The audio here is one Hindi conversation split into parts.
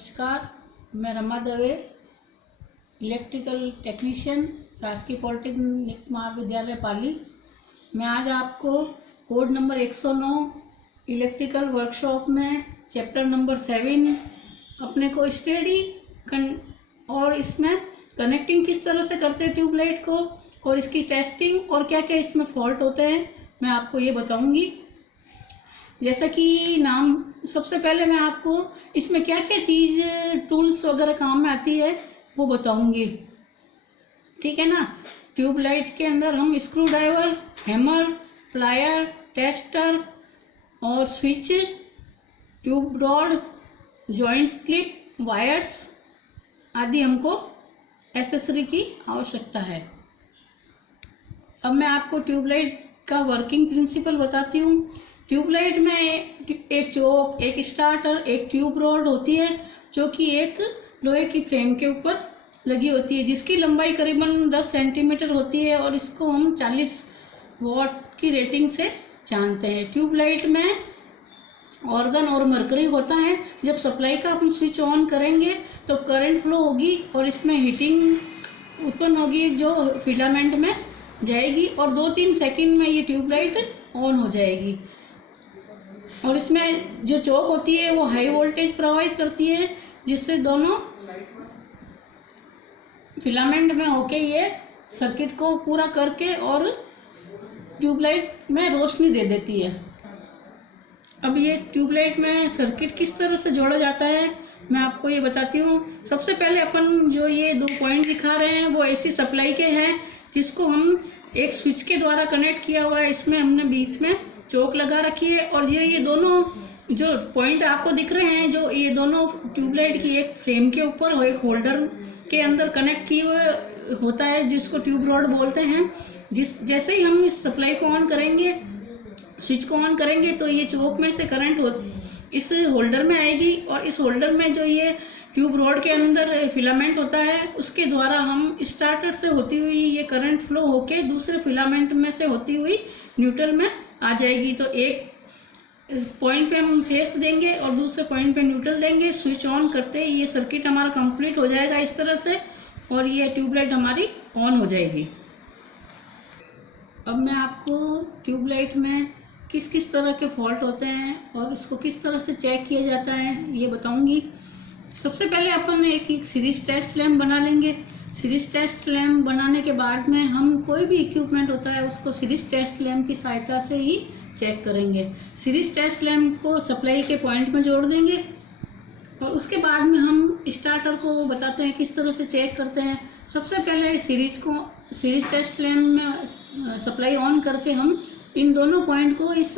नमस्कार, मैं रमा दवे, इलेक्ट्रिकल टेक्नीशियन, राजकीय पॉलिटेक्निक महाविद्यालय पाली। मैं आज आपको कोड नंबर 109 इलेक्ट्रिकल वर्कशॉप में चैप्टर नंबर 7 अपने को स्टडी और इसमें कनेक्टिंग किस तरह से करते हैं ट्यूबलाइट को और इसकी टेस्टिंग और क्या क्या इसमें फॉल्ट होते हैं मैं आपको ये बताऊंगी। जैसा कि नाम, सबसे पहले मैं आपको इसमें क्या क्या चीज़ टूल्स वगैरह काम में आती है वो बताऊंगी, ठीक है ना। ट्यूबलाइट के अंदर हम screwdriver, hammer, plier, tester और switch, tube rod, joints, clip, wires आदि हमको एसेसरी की आवश्यकता है। अब मैं आपको ट्यूबलाइट का वर्किंग प्रिंसिपल बताती हूँ। ट्यूबलाइट में एक चोक, एक स्टार्टर, एक ट्यूब रॉड होती है जो कि एक लोहे की फ्रेम के ऊपर लगी होती है, जिसकी लंबाई करीबन 10 सेंटीमीटर होती है और इसको हम 40 वॉट की रेटिंग से जानते हैं। ट्यूबलाइट में ऑर्गन और मरकरी होता है। जब सप्लाई का हम स्विच ऑन करेंगे तो करंट फ्लो होगी और इसमें हीटिंग उत्पन्न होगी जो फिलामेंट में जाएगी और 2-3 सेकंड में ये ट्यूबलाइट ऑन हो जाएगी। और इसमें जो चोक होती है वो हाई वोल्टेज प्रवाहित करती है, जिससे दोनों फिलामेंट में होके ये सर्किट को पूरा करके और ट्यूबलाइट में रोशनी दे देती है। अब ये ट्यूबलाइट में सर्किट किस तरह से जोड़ा जाता है मैं आपको ये बताती हूँ। सबसे पहले अपन जो ये 2 पॉइंट दिखा रहे हैं वो एसी सप्लाई के हैं, जिसको हम एक स्विच के द्वारा कनेक्ट किया हुआ है। इसमें हमने बीच में चोक लगा रखी है और ये दोनों जो पॉइंट आपको दिख रहे हैं, जो ये दोनों ट्यूबलाइट की एक फ्रेम के ऊपर और एक होल्डर के अंदर कनेक्ट किए हुए होता है, जिसको ट्यूब रॉड बोलते हैं। जैसे ही हम इस सप्लाई को ऑन करेंगे, स्विच को ऑन करेंगे, तो ये चोक में से करंट इस होल्डर में आएगी और इस होल्डर में जो ये ट्यूब रॉड के अंदर फिलामेंट होता है उसके द्वारा हम स्टार्टर से होती हुई ये करंट फ्लो होके दूसरे फिलामेंट में से होती हुई न्यूट्रल में आ जाएगी। तो एक पॉइंट पे हम फेस देंगे और दूसरे पॉइंट पे न्यूट्रल देंगे। स्विच ऑन करते ही ये सर्किट हमारा कंप्लीट हो जाएगा इस तरह से और ये ट्यूबलाइट हमारी ऑन हो जाएगी। अब मैं आपको ट्यूबलाइट में किस किस तरह के फॉल्ट होते हैं और इसको किस तरह से चेक किया जाता है ये बताऊंगी। सबसे पहले अपन एक सीरीज टेस्ट लैम्प बना लेंगे। सीरीज टेस्ट लैम्प बनाने के बाद में हम कोई भी इक्विपमेंट होता है उसको सीरीज टेस्ट लैम्प की सहायता से ही चेक करेंगे। सीरीज टेस्ट लैम्प को सप्लाई के पॉइंट में जोड़ देंगे और उसके बाद में हम स्टार्टर को बताते हैं किस तरह से चेक करते हैं। सबसे पहले सीरीज टेस्ट लैम्प में सप्लाई ऑन करके हम इन दोनों पॉइंट को इस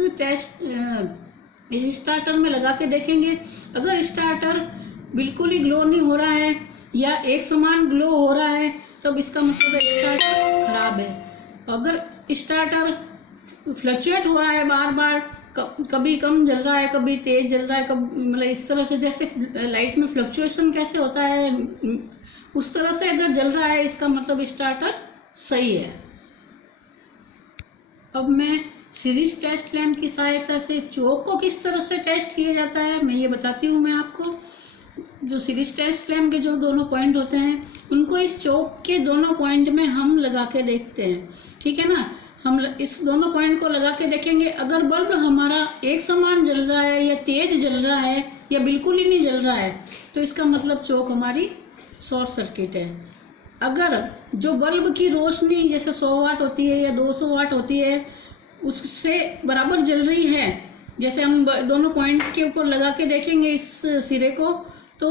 स्टार्टर में लगा के देखेंगे। अगर स्टार्टर बिल्कुल ही ग्लो नहीं हो रहा है या एक समान ग्लो हो रहा है तब इसका मतलब स्टार्टर खराब है। अगर स्टार्टर फ्लक्चुएट हो रहा है बार बार, कभी कम जल रहा है, कभी तेज जल रहा है, कभी मतलब इस तरह से जैसे लाइट में फ्लक्चुएशन कैसे होता है उस तरह से अगर जल रहा है, इसका मतलब स्टार्टर सही है। अब मैं सीरीज टेस्ट लैम्प की सहायता से चोक को किस तरह से टेस्ट किया जाता है मैं ये बताती हूँ मैं आपको। जो सीरीज टेस्ट लैम्प के जो दोनों पॉइंट होते हैं उनको इस चोक के दोनों पॉइंट में हम लगा के देखते हैं, ठीक है ना। हम इस दोनों पॉइंट को लगा के देखेंगे। अगर बल्ब हमारा एक समान जल रहा है या तेज जल रहा है या बिल्कुल ही नहीं जल रहा है तो इसका मतलब चोक हमारी शॉर्ट सर्किट है। अगर जो बल्ब की रोशनी जैसे 100 वाट होती है या 200 वाट होती है उससे बराबर जल रही है, जैसे हम दोनों पॉइंट के ऊपर लगा के देखेंगे इस सिरे को, तो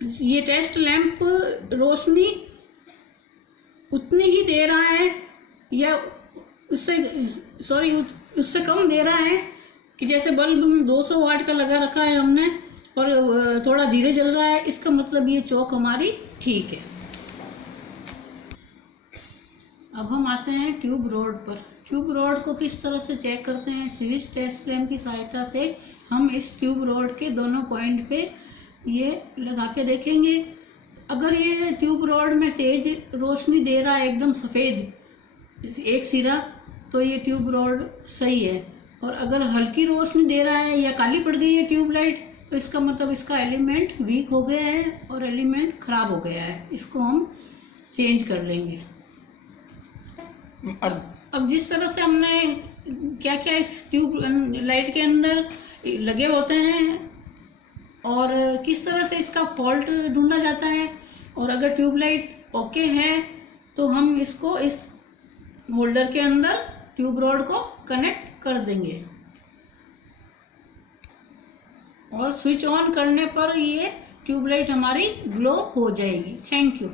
ये टेस्ट लैंप रोशनी उतनी ही दे रहा है या उससे कम दे रहा है कि जैसे बल्ब में 200 वाट का लगा रखा है हमने और थोड़ा धीरे जल रहा है, इसका मतलब ये चौक हमारी ठीक है। अब हम आते हैं ट्यूब रॉड पर। ट्यूब रॉड को किस तरह से चेक करते हैं। सीरीज टेस्ट लैम्प की सहायता से हम इस ट्यूब रॉड के दोनों पॉइंट पे ये लगा के देखेंगे। अगर ये ट्यूब रॉड में तेज रोशनी दे रहा है, एकदम सफ़ेद एक सिरा, तो ये ट्यूब रॉड सही है। और अगर हल्की रोशनी दे रहा है या काली पड़ गई है ट्यूबलाइट तो इसका मतलब इसका एलिमेंट वीक हो गया है और एलिमेंट खराब हो गया है, इसको हम चेंज कर लेंगे। अब जिस तरह से हमने क्या क्या इस ट्यूब लाइट के अंदर लगे होते हैं और किस तरह से इसका फॉल्ट ढूंढा जाता है, और अगर ट्यूबलाइट ओके है तो हम इसको इस होल्डर के अंदर ट्यूब रॉड को कनेक्ट कर देंगे और स्विच ऑन करने पर ये ट्यूबलाइट हमारी ग्लो हो जाएगी। Thank you.